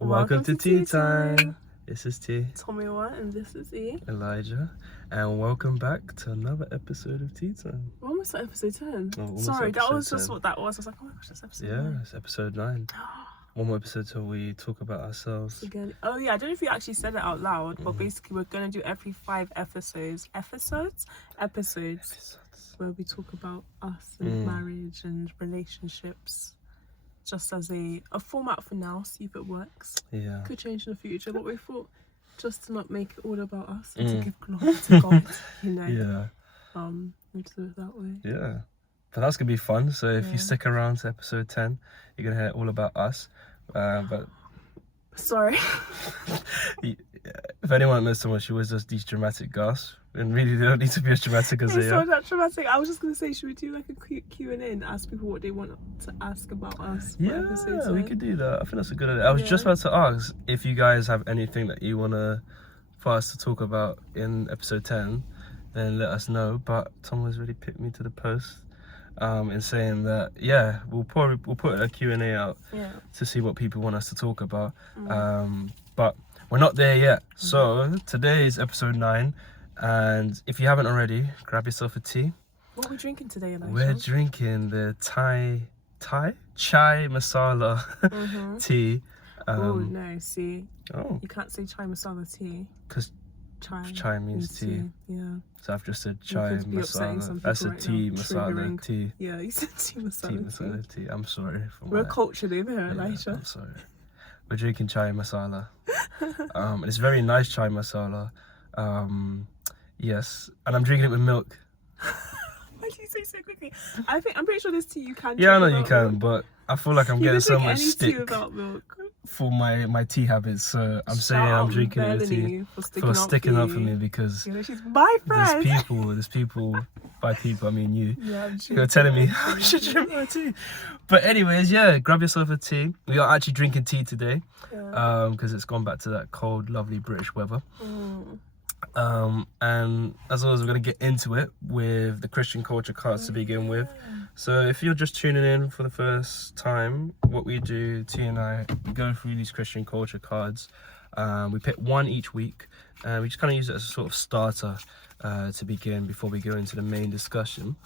Welcome to Tea Time. This is T. Tomiwa, and this is E. Elijah. And welcome back to another episode of Tea Time. We're almost at episode 10. Almost Sorry, that episode was just 10. what that was. I was like, oh my gosh, that's episode 9. Yeah, it's episode 9. One more episode till we talk about ourselves. Again. Oh yeah, I don't know if you actually said it out loud, but basically we're going to do every 5 episodes, where we talk about us and marriage and relationships. Just as a format for now, see if it works. Yeah. Could change in the future, but we thought just to not make it all about us and to give glory to God, you know. Yeah. We do it that way. Yeah. But that's going to be fun. So if you stick around to episode 10, you're going to hear all about us. But sorry. If anyone knows someone, she always does these dramatic gasps. And really, they don't need to be as dramatic as they It's are. not that dramatic. I was just going to say, should we do like a Q&A and ask people what they want to ask about us? Yeah, we could do that. I think that's a good idea. I was just about to ask if you guys have anything that you want for us to talk about in episode 10, then let us know. But Tom has already picked me to the post in saying that, we'll put a Q&A out to see what people want us to talk about. But we're not there yet. So today is episode 9. And if you haven't already, grab yourself a tea. What are we drinking today, Elijah? We're drinking the chai masala tea. Oh no, see. Oh. You can't say chai masala tea. Because chai means tea. Yeah. So I've just said chai masala. That's a tea masala tea. Yeah, you said tea masala tea. Masala tea. I'm sorry. We're cultured over here, Elijah. I'm sorry. We're drinking chai masala. It's very nice chai masala. Yes, and I'm drinking it with milk. Why did you say so quickly? I'm pretty sure this tea you can. Yeah, I know you can, but I feel like I'm getting so much stick milk for my tea habits. So I'm saying I'm drinking the tea for sticking up for me because she's my friend. There's people. By people, I mean you. Yeah, you're telling me I should drink my tea. But anyways, grab yourself a tea. We are actually drinking tea today, because it's gone back to that cold, lovely British weather. And as always, we're going to get into it with the Christian culture cards to begin with. So if you're just tuning in for the first time, what we do, T and I, we go through these Christian culture cards. We pick one each week, and we just kind of use it as a sort of starter to begin before we go into the main discussion.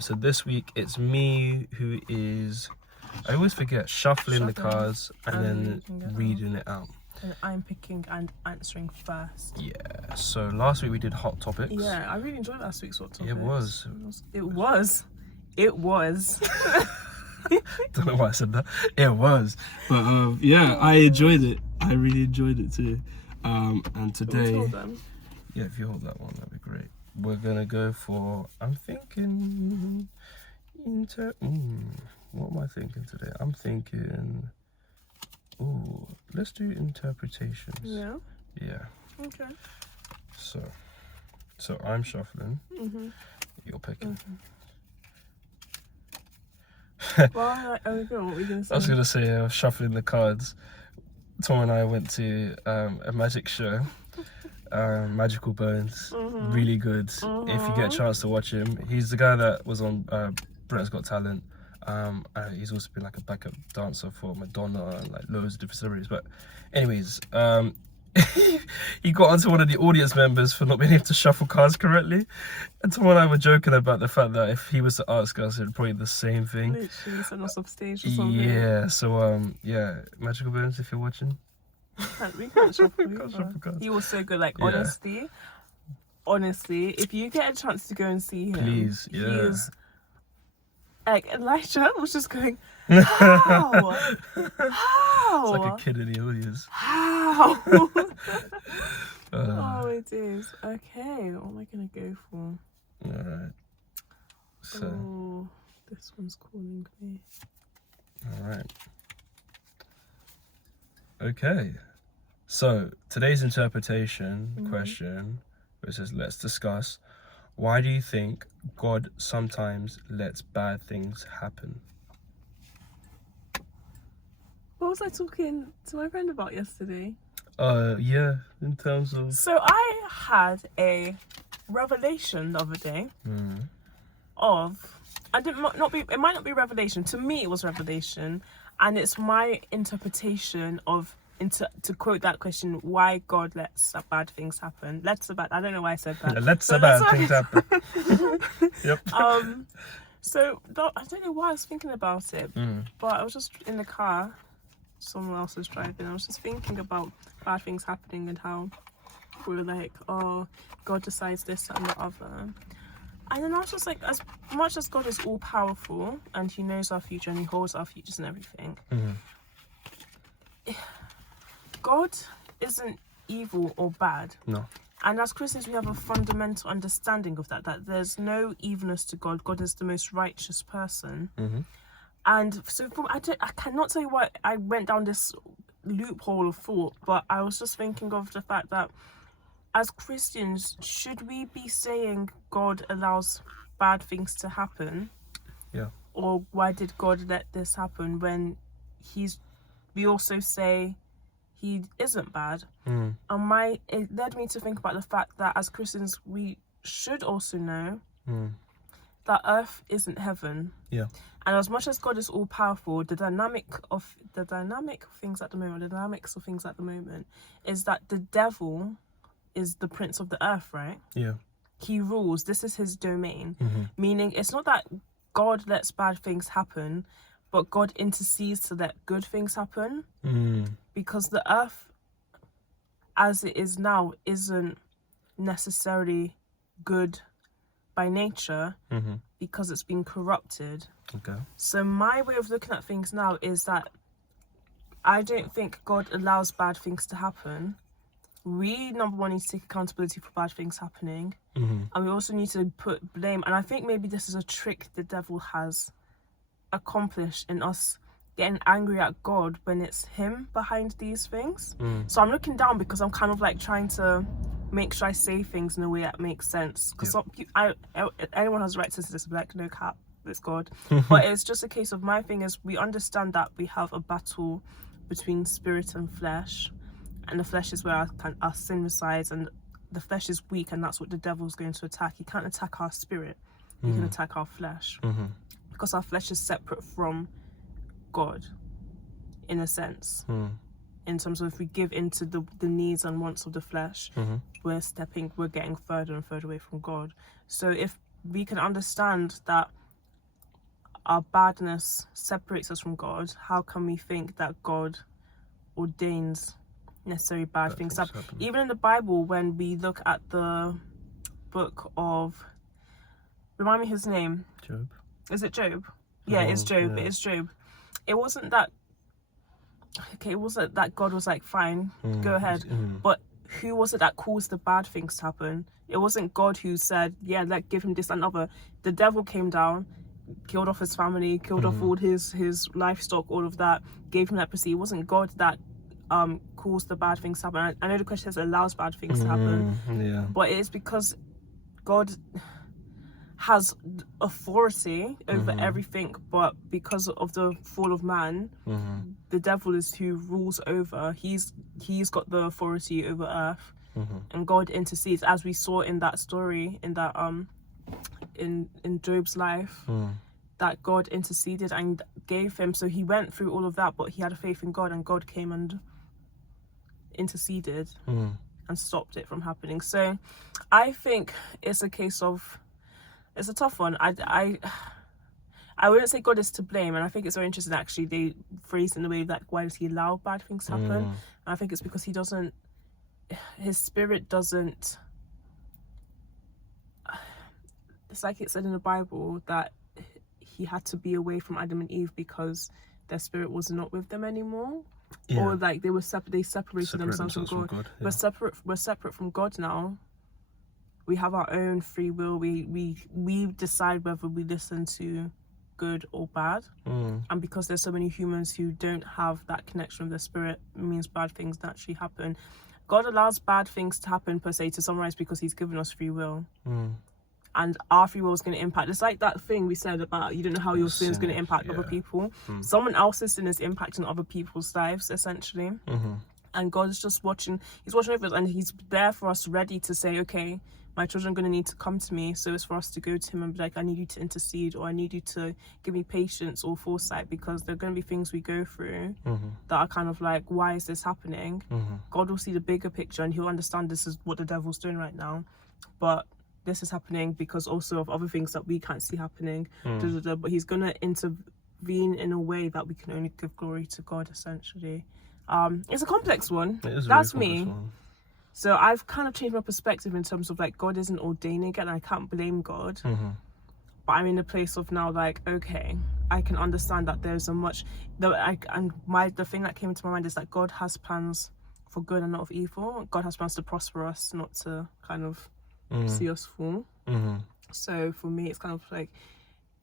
So this week it's me who is, I always forget, shuffling the cards and then reading it out. And I'm picking and answering first. Yeah, so last week we did hot topics. Yeah, I really enjoyed last week's hot topics. It was. Don't know why I said that. It was. But I enjoyed it. I really enjoyed it too. And today, if you hold that one, that'd be great. We're gonna go for, I'm thinking, what am I thinking today? I'm thinking, let's do interpretations. Yeah? Yeah. Okay. So I'm shuffling. You're picking. What were you going to say? I was going to say, I was shuffling the cards. Tom and I went to a magic show, Magical Bones. Really good. If you get a chance to watch him, he's the guy that was on Britain's Got Talent. He's also been like a backup dancer for Madonna and like loads of different celebrities. But anyways, he got onto one of the audience members for not being able to shuffle cards correctly. And Tom and I were joking about the fact that if he was to ask us, it'd probably be the same thing. Literally send us off stage or something. Yeah, so Magical Bones, if you're watching. We can't shuffle cards. He was so good, like honestly, if you get a chance to go and see him, please, he is, like, Elijah was just going, how? It's like a kid in the audience. How? Oh, it is. Okay, what am I going to go for? Alright. So. This one's calling me. Alright. Okay. So, today's interpretation question, which says, let's discuss, why do you think God sometimes lets bad things happen? What was I talking to my friend about yesterday? In terms of... So I had a revelation the other day of... it might not be revelation. To me, it was revelation. And it's my interpretation of to quote that question, why God lets bad things happen. I don't know why I said that. Let's But bad let's- things happen. Yep. So I don't know why I was thinking about it, but I was just in the car. Someone else was driving. I was just thinking about bad things happening and how we were like, oh, God decides this and the other. And then I was just like, as much as God is all powerful and he knows our future and he holds our futures and everything, God isn't evil or bad. No. And as Christians, we have a fundamental understanding of that there's no evilness to God. God is the most righteous person. And so I cannot tell you why I went down this loophole of thought, but I was just thinking of the fact that as Christians, should we be saying God allows bad things to happen? Yeah. Or why did God let this happen when we also say he isn't bad? And it led me to think about the fact that as Christians, we should also know that earth isn't heaven. Yeah. And as much as God is all powerful, the dynamics of things at the moment is that the devil is the prince of the earth, right? Yeah. He rules. This is his domain. Meaning it's not that God lets bad things happen, but God intercedes to let good things happen. Because the earth, as it is now, isn't necessarily good by nature because it's been corrupted. Okay. So my way of looking at things now is that I don't think God allows bad things to happen. We, number one, need to take accountability for bad things happening. And we also need to put blame. And I think maybe this is a trick the devil has accomplished in us getting angry at God when it's him behind these things. So I'm looking down because I'm kind of like trying to make sure I say things in a way that makes sense. Because anyone has a right to this, be like, no cap, it's God. But it's just a case of, my thing is, we understand that we have a battle between spirit and flesh. And the flesh is where our sin resides, and the flesh is weak, and that's what the devil's going to attack. He can't attack our spirit. He can attack our flesh. Because our flesh is separate from God, in a sense. In terms of if we give into the needs and wants of the flesh, we're getting further and further away from God. So if we can understand that our badness separates us from God, how can we think that God ordains necessary bad things happen? Even in the Bible, when we look at the book of, remind me his name. Job. Is it Job? Yeah, it's Job. Yeah. It is Job. It wasn't that God was like, fine, go ahead. But who was it that caused the bad things to happen? It wasn't God who said, yeah, give him this and other. The devil came down, killed off his family, killed off all his livestock, all of that, gave him leprosy. It wasn't God that caused the bad things to happen. I know the question says allows bad things to happen, but it is because God has authority over everything, but because of the fall of man, the devil is who rules over. He's got the authority over earth, and God intercedes, as we saw in that story, in that in Job's life, that God interceded and gave him. So he went through all of that, but he had a faith in God, and God came and interceded and stopped it from happening. So I think it's a case of, it's a tough one. I wouldn't say God is to blame, and I think it's very interesting actually they phrase in the way that, why does he allow bad things to happen? And I think it's because his spirit doesn't, it's like it said in the Bible that he had to be away from Adam and Eve because their spirit was not with them anymore. Or like they separated themselves from God. We're separate from God now. We have our own free will. We decide whether we listen to good or bad. And because there's so many humans who don't have that connection with the spirit, it means bad things naturally happen. God allows bad things to happen, per se, to summarize, because he's given us free will. And our free will is going to impact. It's like that thing we said about, you don't know how your sin is going to impact other people. Someone else's sin is impacting other people's lives, essentially. And God is just watching. He's watching over us, and he's there for us, ready to say, okay, my children are going to need to come to me, so it's for us to go to him and be like, I need you to intercede, or I need you to give me patience or foresight, because there are going to be things we go through that are kind of like, why is this happening? God will see the bigger picture and he'll understand this is what the devil's doing right now, but this is happening because also of other things that we can't see happening. But he's going to intervene in a way that we can only give glory to God, essentially. It's a complex one. It is a That's really me. complex one. So I've kind of changed my perspective in terms of like, God isn't ordaining it and I can't blame God. But I'm in a place of now like, okay, I can understand that there's the thing that came into my mind is that God has plans for good and not of evil. God has plans to prosper us, not to kind of see us fall. So for me, it's kind of like,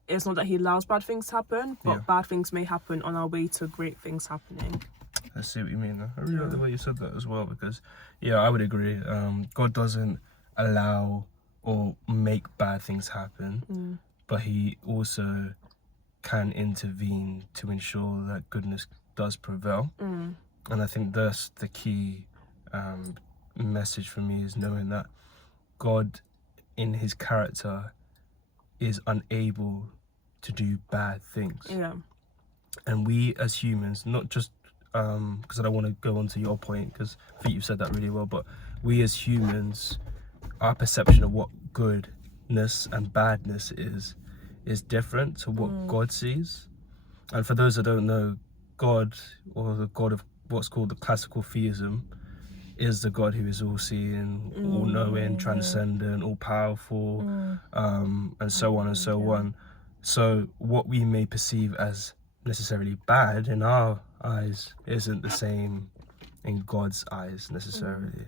it's not that he allows bad things to happen, but bad things may happen on our way to great things happening. I see what you mean. I really like the way you said that as well, because I would agree. God doesn't allow or make bad things happen, but he also can intervene to ensure that goodness does prevail. And I think that's the key message for me, is knowing that God in his character is unable to do bad things. And we as humans, not just because I don't want to go on to your point, because I think you've said that really well, but we as humans, our perception of what goodness and badness is different to what God sees. And for those that don't know, God, or the God of what's called the classical theism, is the God who is all-seeing, all-knowing, transcendent, all-powerful, and so on and so on. So what we may perceive as necessarily bad in our eyes isn't the same in God's eyes necessarily.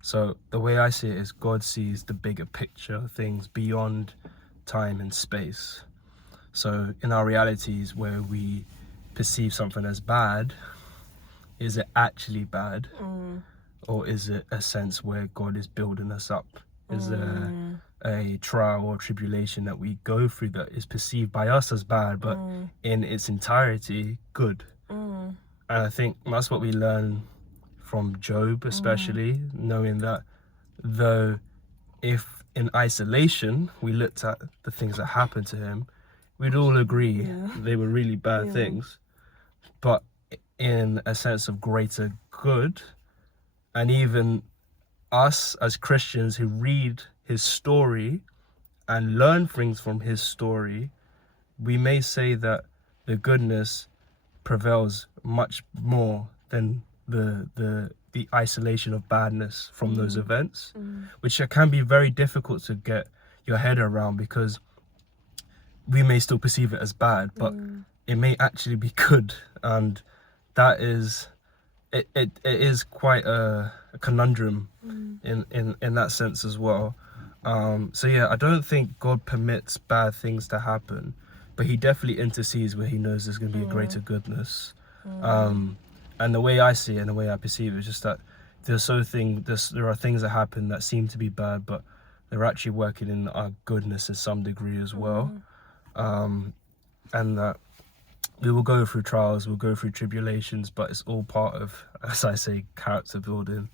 So the way I see it is, God sees the bigger picture, things beyond time and space. So in our realities where we perceive something as bad, is it actually bad? Or is it a sense where God is building us up? Is there a trial or tribulation that we go through that is perceived by us as bad, but in its entirety, good? And I think that's what we learn from Job, especially, knowing that though if in isolation we looked at the things that happened to him, we'd all agree they were really bad things. But in a sense of greater good, and even us as Christians who read his story and learn things from his story, we may say that the goodness prevails much more than the isolation of badness from those events, which can be very difficult to get your head around, because we may still perceive it as bad, but it may actually be good. And that is it is quite a conundrum in that sense as well. So I don't think God permits bad things to happen, but he definitely intercedes where he knows there's going to be a greater goodness. And the way I see it and the way I perceive it is just that there are things that happen that seem to be bad, but they're actually working in our goodness to some degree as well. And that we will go through trials, we'll go through tribulations, but it's all part of, as I say, character building.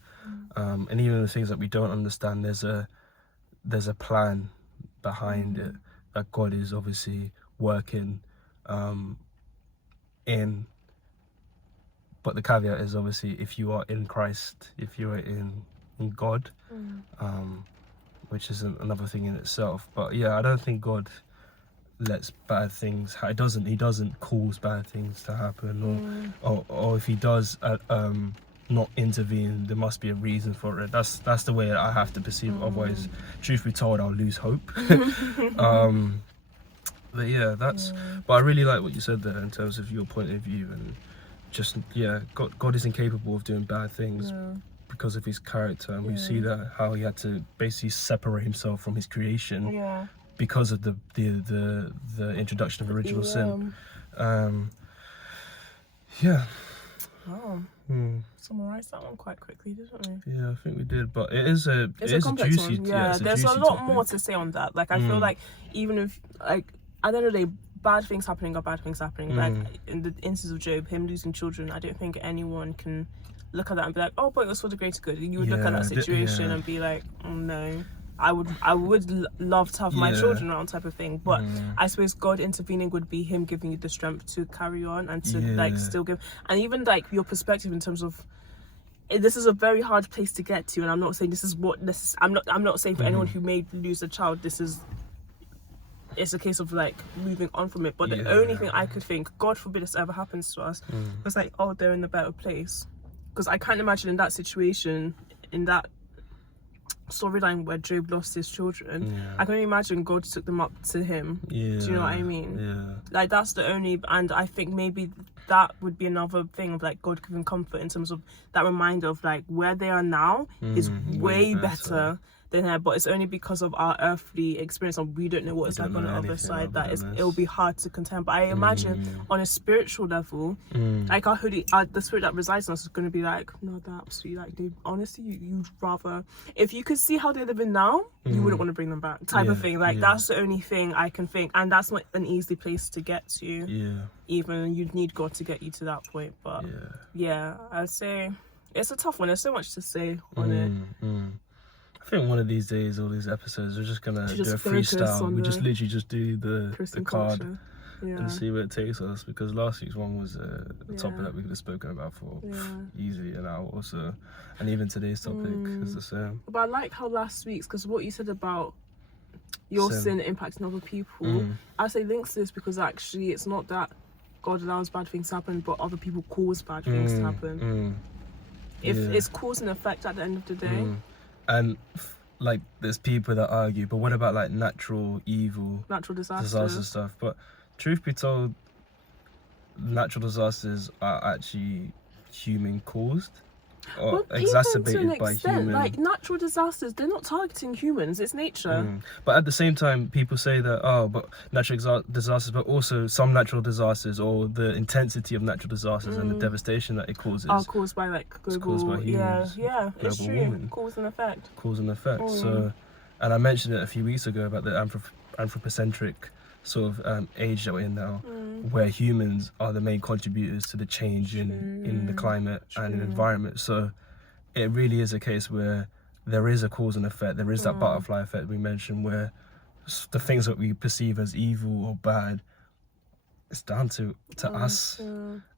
And even the things that we don't understand, there's a plan behind it that God is obviously working in. But the caveat is obviously if you are in Christ, if you are in God, which is another thing in itself. But I don't think God lets bad things. He doesn't cause bad things to happen, or if he does not intervene, there must be a reason for it. That's the way I have to perceive it. Otherwise, truth be told, I'll lose hope. But but I really like what you said there in terms of your point of view, and just God is incapable of doing bad things because of his character, and we see that how he had to basically separate himself from his creation because of the introduction of original sin. Summarised that one quite quickly, didn't we? I think we did, but it is a complex juicy one. it's there's juicy a lot topic. more to say on that. Like I feel like even if at the end of the day, bad things happening are bad things happening. Like in the instance of Job, him losing children, I don't think anyone can look at that and be like, oh, but it was for the greater good. You would look at that situation and be like, oh no. I would love to have my Yeah. children around, type of thing. But I suppose God intervening would be Him giving you the strength to carry on and to like still give, and even like your perspective in terms of, this is a very hard place to get to, and I'm not saying this is what this is. I'm not saying for anyone who may lose a child, it's a case of like moving on from it. But the only thing I could think, God forbid this ever happens to us, was like, oh, they're in a better place. Because I can't imagine in that situation, in that storyline where Job lost his children, I can only imagine God took them up to Him. Do you know what I mean? Like, that's the only, and I think maybe that would be another thing of like God giving comfort in terms of that reminder of like where they are now is way better than here, but it's only because of our earthly experience and we don't know what it's like on the other side that it'll be hard to contend. But I imagine on a spiritual level, like the spirit that resides in us is going to be like, no, that absolutely, like, they honestly, you'd rather, if you could see how they're living now, you wouldn't want to bring them back, type of thing. Like, that's the only thing I can think, and that's not an easy place to get to. Even you'd need God to get you to that point. But I'd say it's a tough one. There's so much to say on it. I think one of these days, all these episodes, we're just gonna do a freestyle. We just literally just do the card and see where it takes us. Because last week's one was a topic that we could have spoken about for easy an hour or so, and even today's topic is the same. But I like how last week's, because what you said about your sin impacting other people, I say links to this because actually it's not that God allows bad things to happen, but other people cause bad things to happen. If it's cause and effect at the end of the day. And like, there's people that argue, but what about like natural evil, natural disaster stuff? But truth be told, natural disasters are actually human caused or exacerbated by humans. Like, natural disasters, they're not targeting humans, it's nature. But at the same time, people say that, oh, but natural disasters, but also some natural disasters, or the intensity of natural disasters and the devastation that it causes, are caused by like global, caused by humans, it's true. Warming. Cause and effect. So, and I mentioned it a few weeks ago about the anthropocentric sort of age that we're in now, where humans are the main contributors to the change in the climate and in the environment. So it really is a case where there is a cause and effect. There is that butterfly effect we mentioned, where the things that we perceive as evil or bad, it's down to us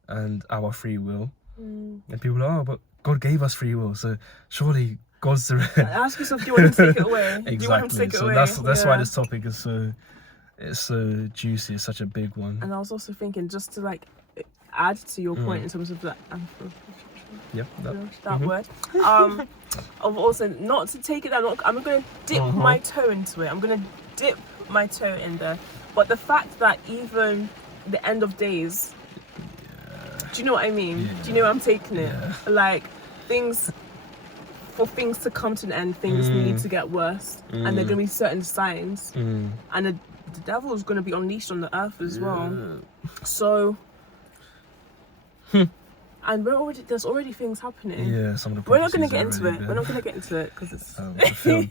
and our free will. And people are, oh, but God gave us free will, so surely God's the ask yourself, do you want him to take it away? Exactly. Do you want him to take it away? That's why this topic is so juicy. It's such a big one. And I was also thinking, just to like add to your point in terms of that that word, of also not to take it down. I'm going to dip my toe into it. I'm going to dip my toe in there. But the fact that even the end of days, do you know what I mean? Do you know where I'm taking it? Like, for things to come to an end, things need to get worse, and there are going to be certain signs, and the devil is going to be unleashed on the earth as well. So, and there's already things happening. We're not going to get into it. We're not going to get into it because it's.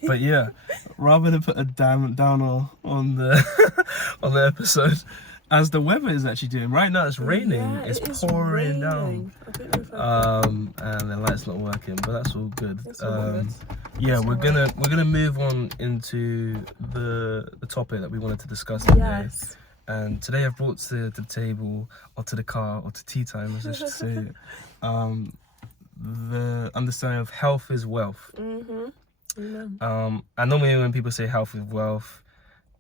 But yeah, rather than put a downer on the on the episode, as the weather is actually doing right now, it's raining. It's pouring down. And the light's not working, but that's all good. We're gonna move on into the topic that we wanted to discuss today. And today I've brought to the table, or to the car, or to tea time, as I should say, the understanding of health is wealth. And normally when people say health is wealth,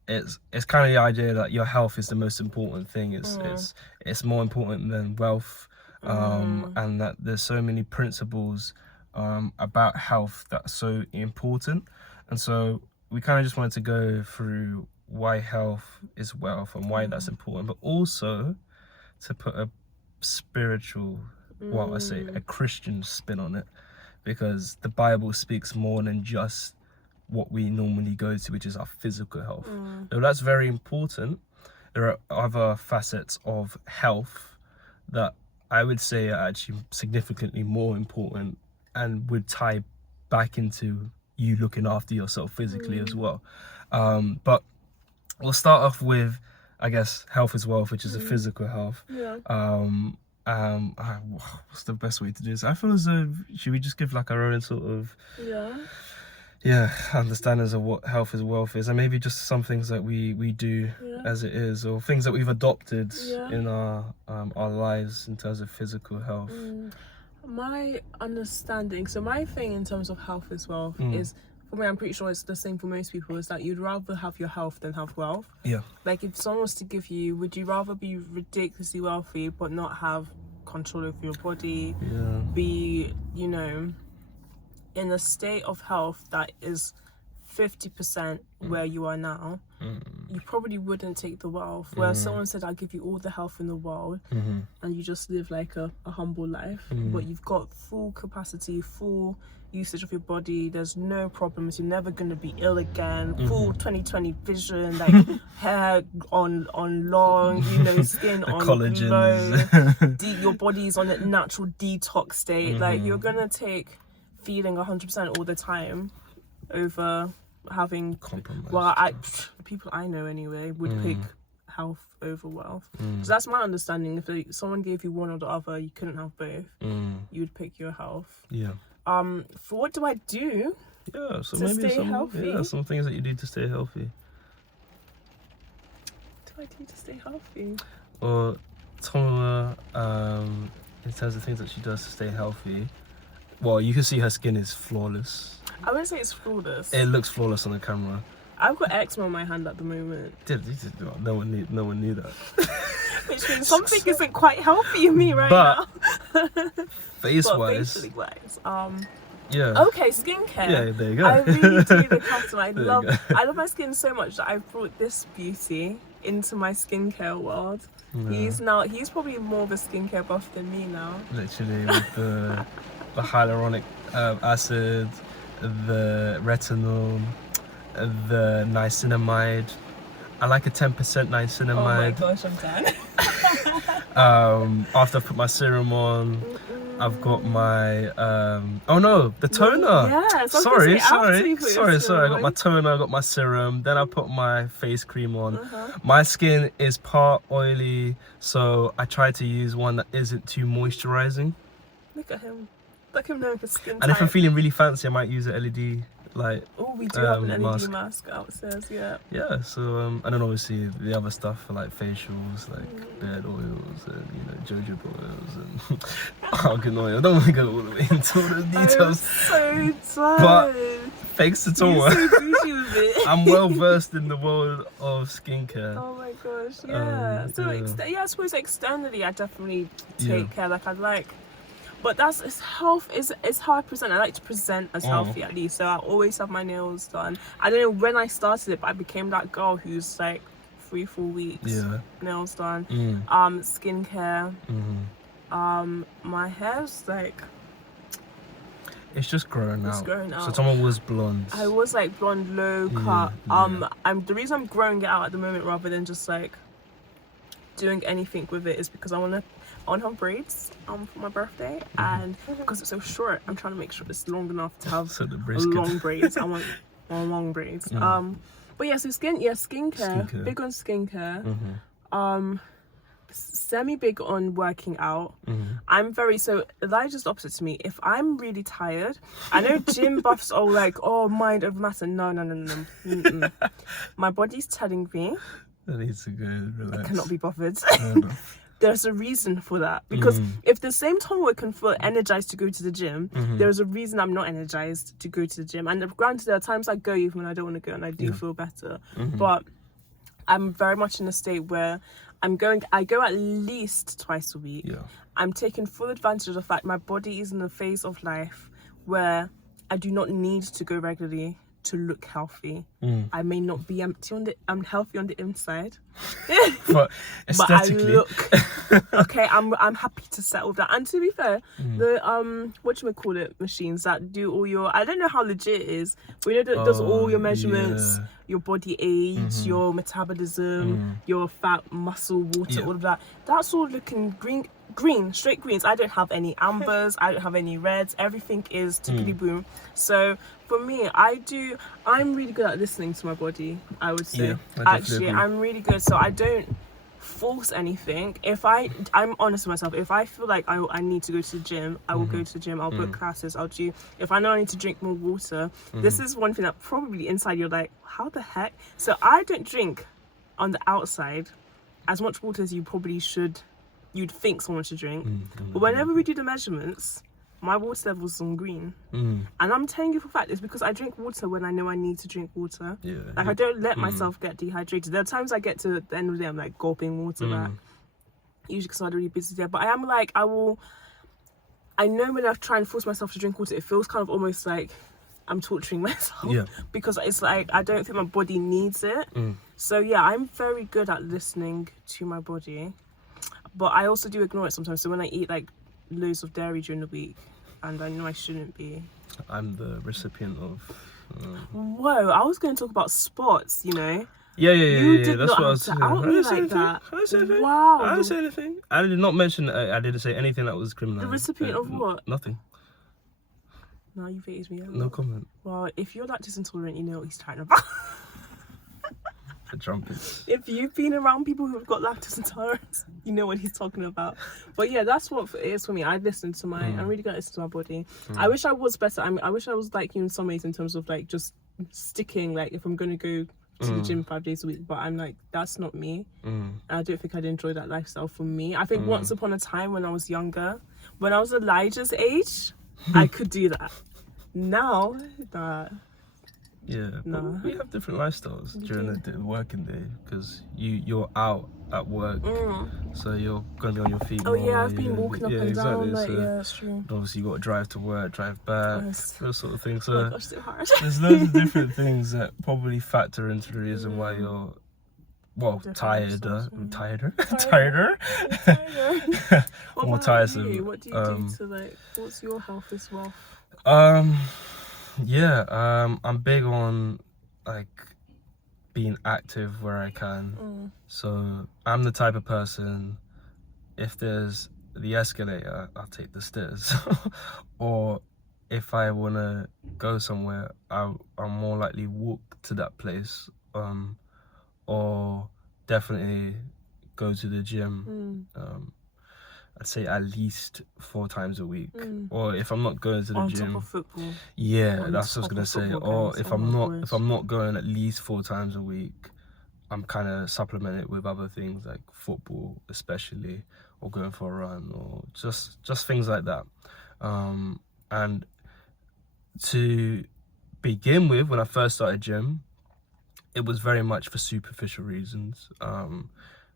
it's kind of the idea that your health is the most important thing. It's more important than wealth, and that there's so many principles about health that's so important. And so we kind of just wanted to go through why health is wealth and why that's important, but also to put a spiritual, a Christian spin on it, because the Bible speaks more than just what we normally go to, which is our physical health. Though that's very important, there are other facets of health that I would say are actually significantly more important and would tie back into you looking after yourself physically as well. But we'll start off with, I guess, health is wealth, which is a physical health. What's the best way to do this? I feel as though, should we just give like our own sort of understandings of what health is, wealth is, and maybe just some things that we do as it is, or things that we've adopted in our lives in terms of physical health. My understanding, so my thing in terms of health as well is, for me, I'm pretty sure it's the same for most people, is that you'd rather have your health than have wealth. Yeah. Like, if someone was to give you, would you rather be ridiculously wealthy but not have control over your body? Be, you know, in a state of health that is 50% where you are now, you probably wouldn't take the wealth. Whereas someone said, I'll give you all the health in the world, and you just live like a humble life, but you've got full capacity, full usage of your body, there's no problems, you're never going to be ill again, full 20/20 vision, like hair on long, you know, skin on collagens. glow, your body's on a natural detox state. Like, you're going to take feeling 100% all the time over having compromise. Well, people I know anyway would pick health over wealth. So that's my understanding. If someone gave you one or the other, you couldn't have both, you would pick your health. For what do I do so to maybe stay healthy? some things that you do to stay healthy. What do I do to stay healthy? Or Tomola, in terms of things that she does to stay healthy, well, you can see her skin is flawless. I wouldn't say it's flawless. It looks flawless on the camera. I've got eczema on my hand at the moment. No one knew that. Which means something isn't quite healthy in me right now. Face-wise. Facially wise. Okay, skincare. Yeah, there you go. I really do look after I love my skin so much that I've brought this beauty into my skincare world. He's probably more of a skincare buff than me now. Literally, with the hyaluronic acid, the retinol, the niacinamide. I like a 10% niacinamide. Oh my gosh, I'm done. After I put my serum on, I've got my the toner. Yeah, sorry. I got my toner, I got my serum, then I put my face cream on. My skin is part oily, so I try to use one that isn't too moisturizing. Look at him knowing his skin And type. if I'm feeling really fancy, I might use an LED light. Oh, we do have an LED mask outstairs, Yeah, so and then obviously the other stuff for like facials, like beard oils and, you know, jojoba oils and argan oil. I don't want to go all the way into all the details. I'm so tired. But thanks to Toma, You're so bougie with it. I'm well versed in the world of skincare. Oh my gosh, yeah. I suppose externally I definitely take care. But it's health is how I present. I like to present as healthy at least. So I always have my nails done. I don't know when I started it, but I became that girl who's like 3-4 weeks nails done. Skincare. My hair's like, it's just growing out. It's growing out. So someone was blonde. I was like blonde, low cut. The reason I'm growing it out at the moment rather than just like doing anything with it is because I want to have braids for my birthday, and because it's so short, I'm trying to make sure it's long enough to have long braids. I want long braids. But yeah, so skincare. Big on skincare. Semi big on working out. I'm Elijah's opposite to me. If I'm really tired, I know gym buffs are like, mind over matter. No. My body's telling me I need to go relax. I cannot be bothered. No. There's a reason for that, because if the same Tom can feel energized to go to the gym, there's a reason I'm not energized to go to the gym. And granted, there are times I go even when I don't want to go, and I do feel better. But I'm very much in a state where I go at least twice a week. I'm taking full advantage of the fact my body is in a phase of life where I do not need to go regularly to look healthy. I may not be I'm healthy on the inside, but aesthetically, but I look okay. I'm happy to settle that. And to be fair, the machines that do all your, I don't know how legit it is, but you know that does all your measurements, your body age, your metabolism, your fat, muscle, water, all of that. That's all looking green, straight greens. I don't have any ambers, I don't have any reds, everything is tickety boom. So for me, I'm really good at listening to my body, I would say. Actually, I'm really good. So I don't force anything. I'm honest with myself. If I feel like I need to go to the gym, I will go to the gym. I'll book classes. I'll do. If I know I need to drink more water, this is one thing that probably inside you're like, how the heck? So I don't drink on the outside as much water as you'd think someone should drink. But whenever we do the measurements, my water level's on green. And I'm telling you for a fact, it's because I drink water when I know I need to drink water. I don't let myself get dehydrated. There are times I get to the end of the day, I'm like gulping water back. Usually because I'm really busy there. But I am like, I know when I try and force myself to drink water, it feels kind of almost like I'm torturing myself. Because it's like, I don't think my body needs it. So yeah, I'm very good at listening to my body. But I also do ignore it sometimes. So when I eat like loads of dairy during the week, and I know I shouldn't be. I'm the recipient of. Whoa! I was going to talk about spots. You know. Yeah. You did That's not what I have was to saying. out me like that. I didn't say anything. Wow. I didn't say anything. I did not mention. I didn't say anything that was criminal. The recipient of what? Nothing. No, you phased me out. No comment. Well, if you're lactose intolerant, you know what he's talking about. The trumpets. If you've been around people who've got lactose intolerance, you know what he's talking about. But yeah, that's what it is for me. I listen to I'm really gonna listen to my body. I wish I was better. I wish I was like you in some ways in terms of like just sticking, like if I'm gonna go to the gym 5 days a week, but I'm like, that's not me. And I don't think I'd enjoy that lifestyle for me. I think once upon a time when I was younger, when I was Elijah's age, I could do that. Now, but we have different lifestyles during the working day because you're out at work, so you're gonna be on your feet. I've been walking up and down. Like, so that's true. Obviously, you got to drive to work, drive back, those sort of things. So oh my gosh, so hard. there's loads of different things that probably factor into the reason why you're tireder. More tiresome. You? What do you do to like? What's your health as well? I'm big on like being active where I can. So I'm the type of person, if there's the escalator, I'll take the stairs. Or if I want to go somewhere, I'll more likely walk to that place. Or definitely go to the gym. I'd say at least 4 times a week. Or if I'm not going to the gym, on top of football. Yeah, that's what I was gonna say. Or if I'm not going at least 4 times a week, I'm kind of supplementing it with other things like football, especially, or going for a run, or just things like that. And to begin with, when I first started gym, it was very much for superficial reasons.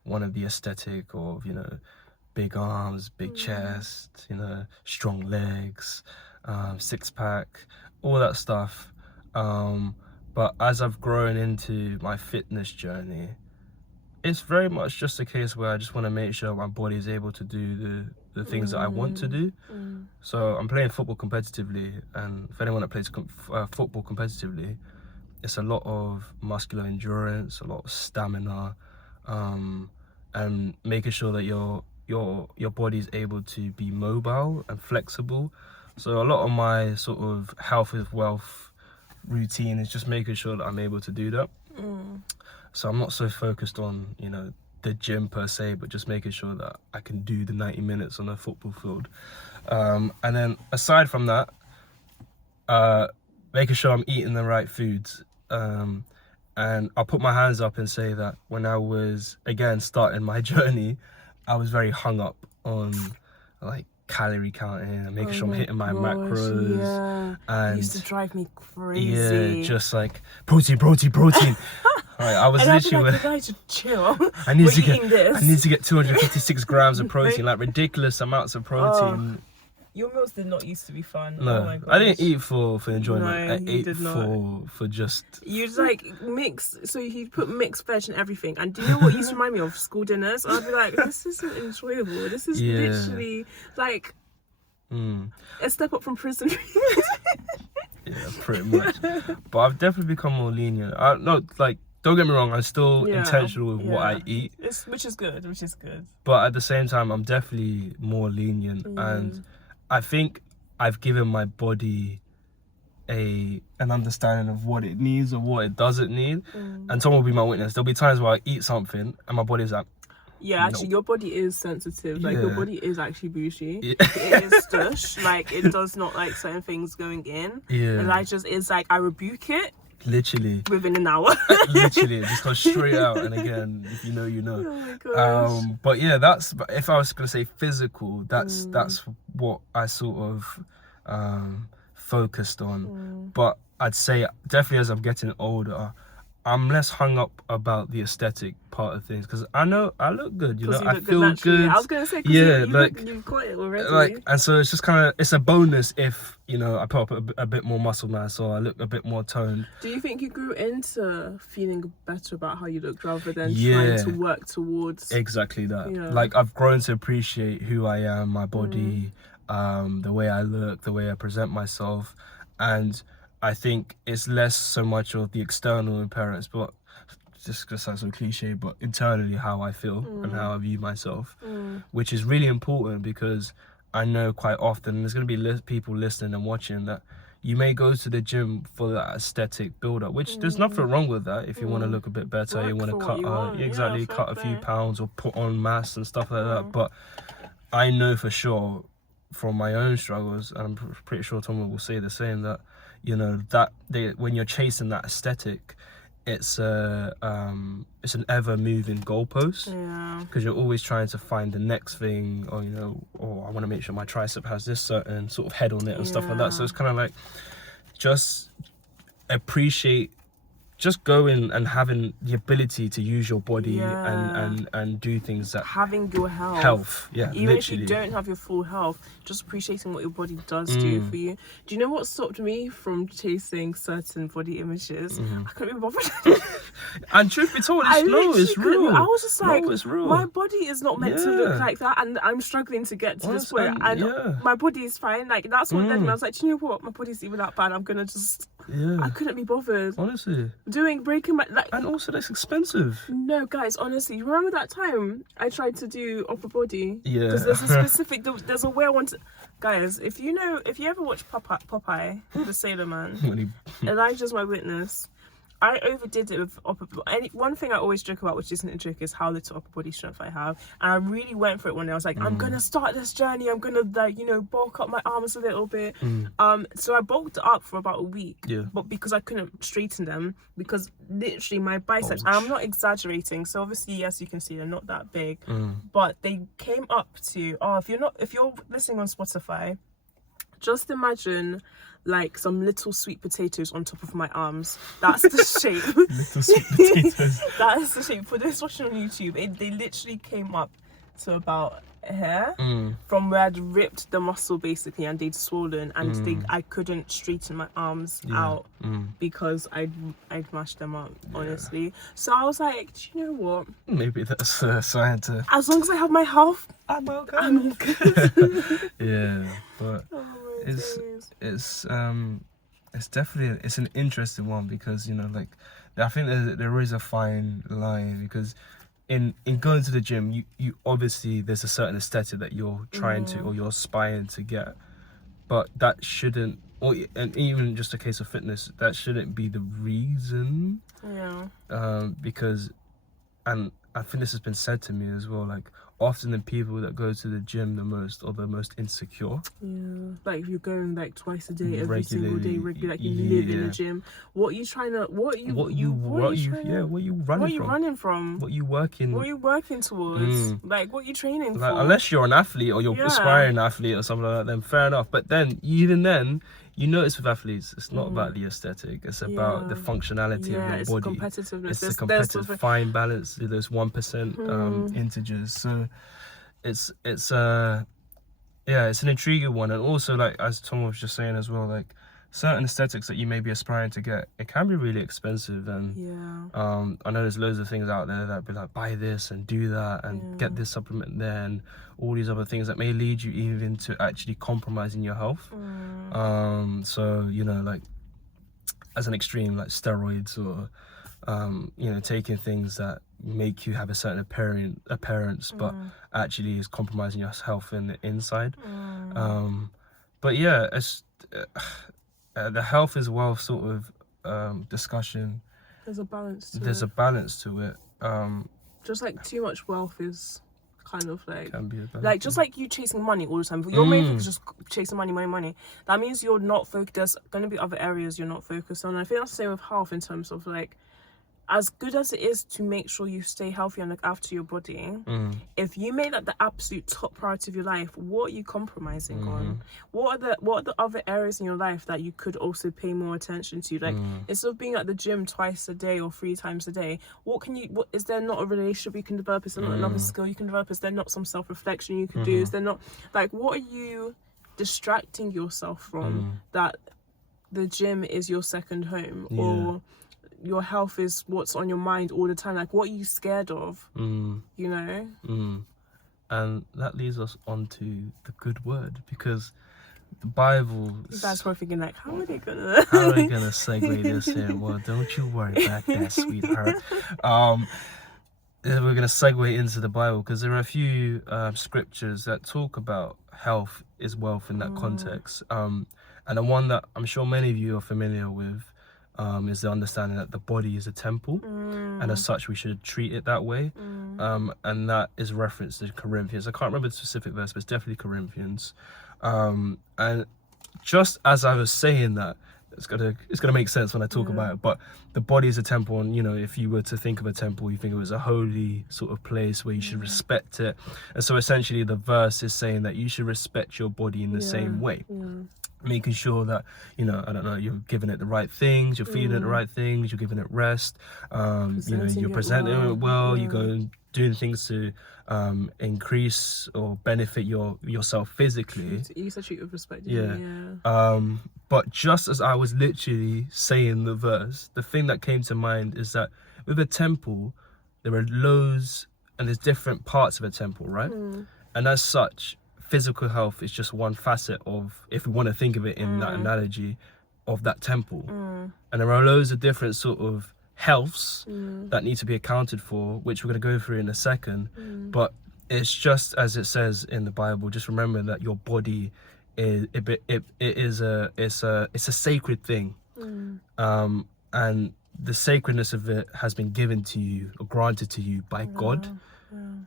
One of the aesthetic of big arms, big chest, strong legs, 6-pack, all that stuff. But as I've grown into my fitness journey, it's very much just a case where I just want to make sure my body is able to do the things that I want to do. So I'm playing football competitively, and for anyone that plays football competitively, it's a lot of muscular endurance, a lot of stamina, and making sure that your body is able to be mobile and flexible. So a lot of my sort of health is wealth routine is just making sure that I'm able to do that. So I'm not so focused on the gym per se, but just making sure that I can do the 90 minutes on a football field. And then aside from that, making sure I'm eating the right foods. And I'll put my hands up and say that when I was again starting my journey, I was very hung up on like calorie counting and making sure I'm hitting my macros. Yeah. And it used to drive me crazy. Yeah, just like protein. Right, I was literally like, guys, chill. I need to get 256 grams of protein, like ridiculous amounts of protein. Your meals did not used to be fun. No, oh my gosh. I didn't eat for enjoyment. No, I ate for just. You'd like mix, so you'd put mixed veg and everything. And do you know what used to remind me of? School dinners. I'd be like, this isn't enjoyable. This is literally like a step up from prison. Yeah, pretty much. But I've definitely become more lenient. Don't get me wrong, I'm still intentional with what I eat. Which is good. But at the same time, I'm definitely more lenient. And I think I've given my body an understanding of what it needs or what it doesn't need. And someone will be my witness. There'll be times where I eat something and my body's like, Yeah, actually, your body is sensitive. Like, your Yeah. body is actually bougie. Yeah. It is stush. Like, it does not like certain things going in. Yeah. And it's like, I rebuke it Literally. within an hour. Literally, it just goes straight out. And again, if you know, you know. Oh my gosh. But yeah, if I was gonna say physical, that's what I sort of focused on. But I'd say definitely as I'm getting older, I'm less hung up about the aesthetic part of things, because I know I look good, you know, You I look feel good. I was gonna say, yeah, you've got it already. Like, and so it's just kind of, it's a bonus if, you know, I put up a bit more muscle mass, or I look a bit more toned. Do you think you grew into feeling better about how you looked rather than trying to work towards exactly that? Like, I've grown to appreciate who I am, my body, the way I look, the way I present myself, and I think it's less so much of the external appearance, but just because sounds so cliche, but internally how I feel and how I view myself, which is really important, because I know quite often there's going to be people listening and watching that you may go to the gym for that aesthetic build up, which there's nothing wrong with that. If you want to look a bit better, you want to cut cut a few pounds or put on mass and stuff like that. But I know for sure from my own struggles, and I'm pretty sure Tom will say the same, that, you know, that when you're chasing that aesthetic, it's an ever moving goalpost, because you're always trying to find the next thing, or, you know, I want to make sure my tricep has this certain sort of head on it and stuff like that. So it's kind of like, just appreciate just going and having the ability to use your body and do things that having your health even literally. If you don't have your full health, just appreciating what your body does do for you. Do you know what stopped me from chasing certain body images? I couldn't be bothered. And truth be told, it's real. I was just like, it's real. My body is not meant to look like that, and I'm struggling to get to this point, and my body is fine. Like, that's what led me. I was like, do you know what, my body's even that bad, I'm gonna just I couldn't be bothered, honestly, breaking my, like, and also that's expensive. No, guys, honestly, you remember that time I tried to do upper body? Because there's a specific, there's a way I want to, guys, if you ever watch Popeye the Sailor Man, Elijah's my witness. I overdid it with upper body. One thing I always joke about, which isn't a joke, is how little upper body strength I have. And I really went for it one day. I was like, I'm going to start this journey. I'm going to, like, you know, bulk up my arms a little bit. So I bulked it up for about a week. But because I couldn't straighten them, because literally my biceps, and I'm not exaggerating. So obviously, yes, you can see they're not that big. But they came up to, if you're listening on Spotify, just imagine like some little sweet potatoes on top of my arms. That's the shape. Little sweet potatoes. That is the shape. For those watching on YouTube, they literally came up to about here from where I'd ripped the muscle basically, and they'd swollen, and I couldn't straighten my arms out because I'd mashed them up, honestly. So I was like, do you know what? Maybe that's a sign to. As long as I have my health, I'm okay. I'm all good. But it's definitely, it's an interesting one, because, you know, like, I think there is a fine line, because in going to the gym, you obviously, there's a certain aesthetic that you're trying to, or you're aspiring to get, but that shouldn't, and even just a case of fitness, that shouldn't be the reason. Because, and I think this has been said to me as well, like, often the people that go to the gym the most are the most insecure. Like, if you're going like twice a day, every single day, regularly, like, you live in the gym. What are you trying to? What are you running from? What are you working? What are you working towards? Like, what are you training for? Unless you're an athlete, or you're aspiring athlete or something like that, then fair enough. But then, even then, you notice with athletes, it's not about the aesthetic. It's about the functionality of your body. It's competitiveness. It's the competitive fine balance. Those 1% integers. So it's an intriguing one. And also, like, as Tom was just saying as well, like, certain aesthetics that you may be aspiring to get, it can be really expensive. And I know there's loads of things out there that be like, buy this and do that and get this supplement there, and all these other things that may lead you even to actually compromising your health. So, you know, like, as an extreme, like steroids, or you know, taking things that make you have a certain appearance but actually is compromising your health in the inside. But yeah, it's the health is well sort of discussion. There's a balance to it. just like too much wealth is kind of like Can be a bad like just like you chasing money all the time. Your main focus is just chasing money. That means you're not focused. There's going to be other areas you're not focused on. And I think that's the same with health in terms of like, as good as it is to make sure you stay healthy and look after your body, if you make that the absolute top priority of your life, what are you compromising on? What are the other areas in your life that you could also pay more attention to? Like instead of being at the gym twice a day or 3 times a day, what is there not a relationship you can develop? Is there not another skill you can develop? Is there not some self-reflection you can do? Is there not like, what are you distracting yourself from that the gym is your second home, or your health is what's on your mind all the time? Like, what are you scared of? You know? And that leads us on to the good word, because the Bible... You guys were thinking like, how are they gonna segue this in? Well, don't you worry about that, sweetheart. We're gonna segue into the Bible, because there are a few scriptures that talk about health is wealth in that context. And the one that I'm sure many of you are familiar with is the understanding that the body is a temple, and as such we should treat it that way. And that is referenced in Corinthians. I can't remember the specific verse, but it's definitely Corinthians. And just as I was saying that, it's gonna make sense when I talk about it. But the body is a temple, and you know, if you were to think of a temple, you think it was a holy sort of place where you should respect it. And so essentially the verse is saying that you should respect your body in the same way. Making sure that, you know, I don't know, you're giving it the right things, you're feeding it the right things, you're giving it rest, you know, you're presenting it well, you go doing things to increase or benefit yourself physically. You said treat with respect. But just as I was literally saying the verse, the thing that came to mind is that with a temple, there are loads and there's different parts of a temple, right? And as such, physical health is just one facet of, if we want to think of it in that analogy, of that temple. And there are loads of different sort of healths that need to be accounted for, which we're going to go through in a second. But it's just as it says in the Bible. Just remember that your body is it's a sacred thing, and the sacredness of it has been given to you or granted to you by God.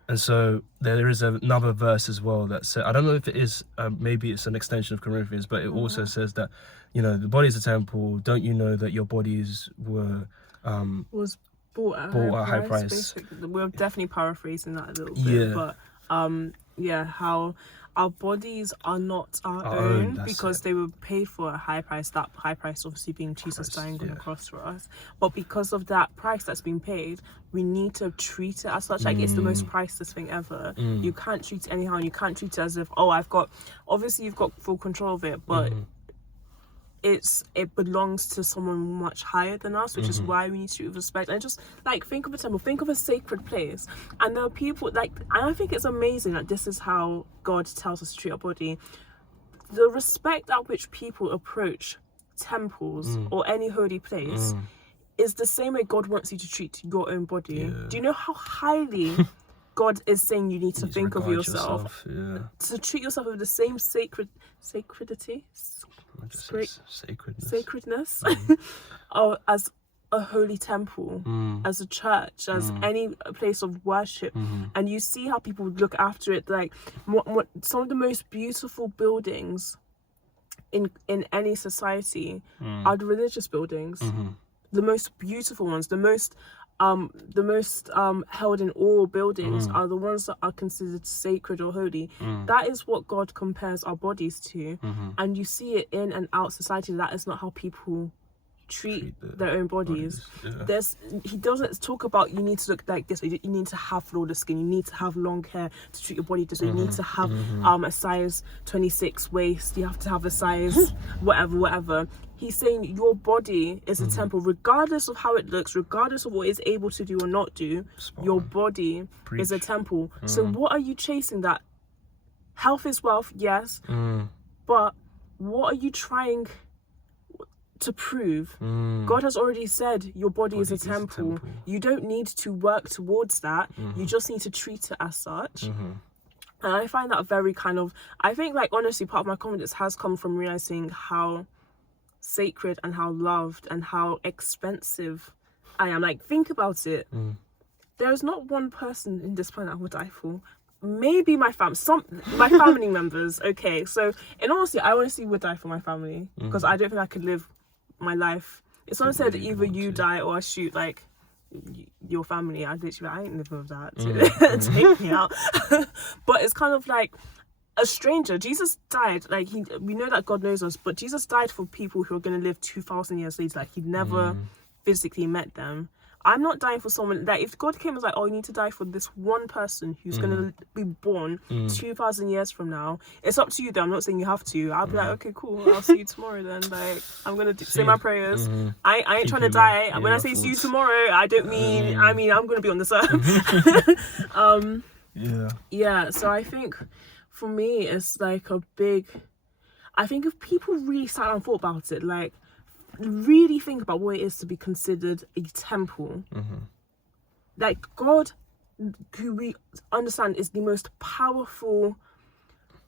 And so there is another verse as well that says, I don't know if it is, maybe it's an extension of Corinthians, but it also says that, you know, the body is a temple. Don't you know that your bodies was bought at a high price? Basically. We're definitely paraphrasing that a little bit, but how our bodies are not our own because they were paid for a high price. That high price obviously being Jesus dying on the cross for us. But because of that price that's been paid, we need to treat it as such. Like, it's the most priceless thing ever. You can't treat it anyhow, and you can't treat it as if, obviously you've got full control of it, but it belongs to someone much higher than us, which is why we need to treat it with respect. And just like, think of a temple, think of a sacred place, and there are people like, and I think it's amazing that this is how God tells us to treat our body. The respect at which people approach temples or any holy place is the same way God wants you to treat your own body. Do you know how highly God is saying you need to think of yourself to treat yourself with the same sacredness as a holy temple, as a church, as any place of worship. And you see how people look after it. Like, what some of the most beautiful buildings in any society are the religious buildings. The most beautiful ones, the most held in awe buildings are the ones that are considered sacred or holy. That is what God compares our bodies to. And you see it in and out society. That is not how people treat their own bodies. He doesn't talk about you need to look like this, you need to have flawless skin, you need to have long hair to treat your body this way, you need to have a size 26 waist, you have to have a size whatever. He's saying your body is a temple, regardless of how it looks, regardless of what it's able to do or not do. Your body is a temple. So what are you chasing? That health is wealth, yes, but what are you trying to prove? God has already said your body is a temple. You don't need to work towards that. You just need to treat it as such. And I find that very I think, like, honestly, part of my confidence has come from realizing how sacred and how loved and how expensive I am. Like, think about it. there is not one person in this planet I would die for. Maybe my family members. Okay, so in honesty, I honestly would die for my family because I don't think I could live my life. If someone said either you die or I shoot like your family, I'd literally, I ain't living with that. Take me out. But it's kind of like a stranger. Jesus died. Like we know that God knows us, but Jesus died for people who are going to live 2,000 years later. Like he never physically met them. I'm not dying for someone that if God came and was like, oh, you need to die for this one person who's going to be born 2,000 years from now. It's up to you though. I'm not saying you have to. I'll be like, okay, cool. I'll see you tomorrow then. Like, I'm going to say my prayers. I ain't trying to die. When I say see you tomorrow, I don't mean, I'm going to be on this earth. Yeah. So I think for me, it's like I think if people really sat down and thought about it, like, really think about what it is to be considered a temple. Like God, who we understand is the most powerful,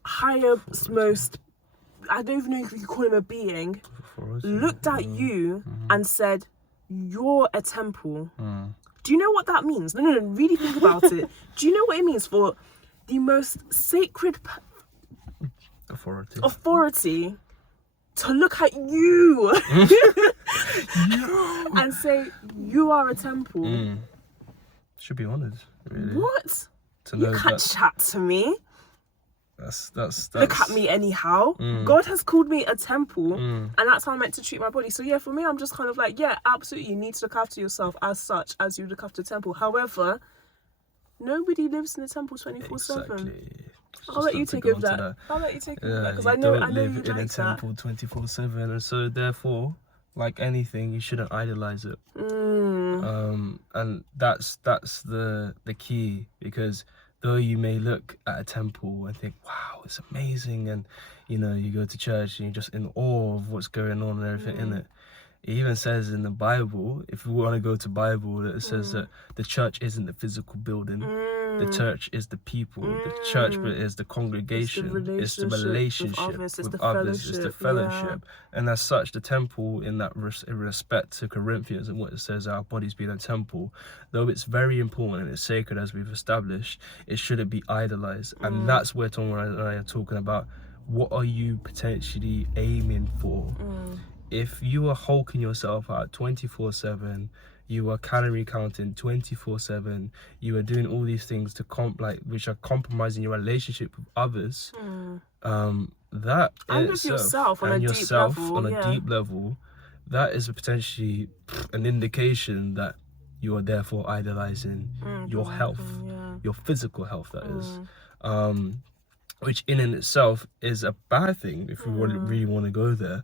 highest, most, I don't even know if you could call him a being, looked at you and said, you're a temple. Do you know what that means? No, really think about it. Do you know what it means for the most sacred authority to look at you and say you are a temple? Should be honoured, really. What? To know you can't chat to me. That's look at me anyhow. God has called me a temple, and that's how I'm meant to treat my body. So yeah, for me, I'm just kind of like, yeah, absolutely, you need to look after yourself as such as you look after the temple. However, nobody lives in the temple 24/7. I'll let you take over that. I'll let you take over that because I know you live in a temple 24/7, and so therefore, like anything, you shouldn't idolize it. And that's the key, because though you may look at a temple and think, wow, it's amazing, and you know, you go to church and you're just in awe of what's going on and everything in it. It even says in the Bible, if we want to go to Bible, that it says that the church isn't the physical building. The church is the people. The church is the congregation. It's the relationship with others. It's the fellowship. Yeah. And as such, the temple, in that respect to Corinthians and what it says, our bodies being a temple, though it's very important and it's sacred, as we've established, it shouldn't be idolized. And that's where Tom and I are talking about, what are you potentially aiming for? If you are hulking yourself out 24/7, you are calorie counting 24/7, you are doing all these things to which are compromising your relationship with others, that and with yourself on a deep level, that is potentially an indication that you are therefore idolizing your health, your physical health, that is, which in and itself is a bad thing if we really want to go there.